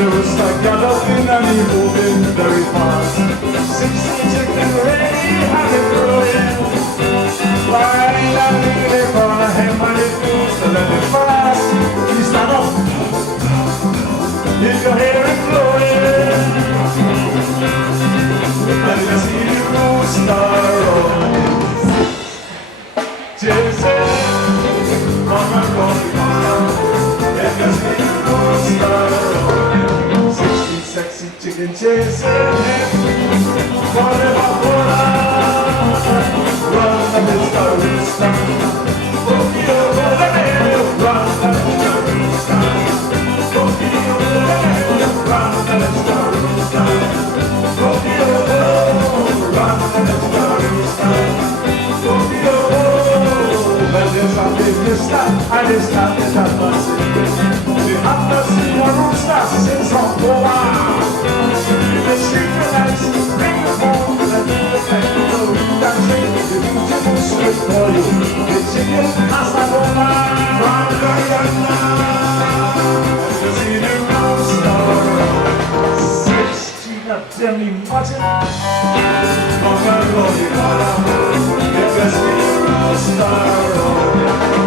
Rooster galloping and he moving very fast. 16 chicken ready, have it growing. Flying down in the corner, him and it moves a little fast. He stand up, if your hair is blowing. And you see the rooster rolling. Chasing, come and go, and you see the rooster rolling. Sexy chicken chasing him, forever run, Mr. Rooster. Boogie over the hill, run, Mr. Rooster. Boogie over the hill, run, Mr. Rooster. Boogie over, run, Mr. Rooster. Boogie over. Well, there's a big mister, and it's not that much. We have not seen a rooster since October. The secret lights bring the phone and the technical dancing. The beautiful sweet for you. The chicken has a woman from Guyana. And you see the rooster. 16 of them imagine. Come and roll it all. If you see the rooster.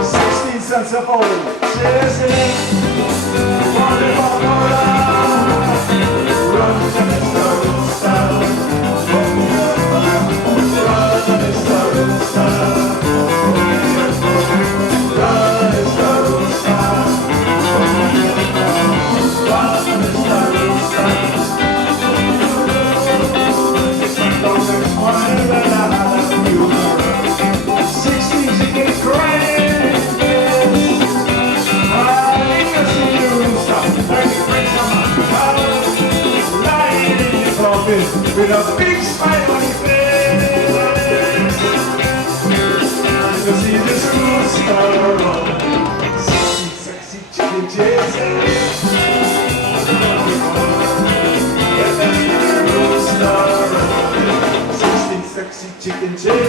16 cents of old. Chasing. With a big smile on his face, you see this rooster rolling. Sexy chicken chasing. You see the rooster rolling. 16 sexy chicken chasing.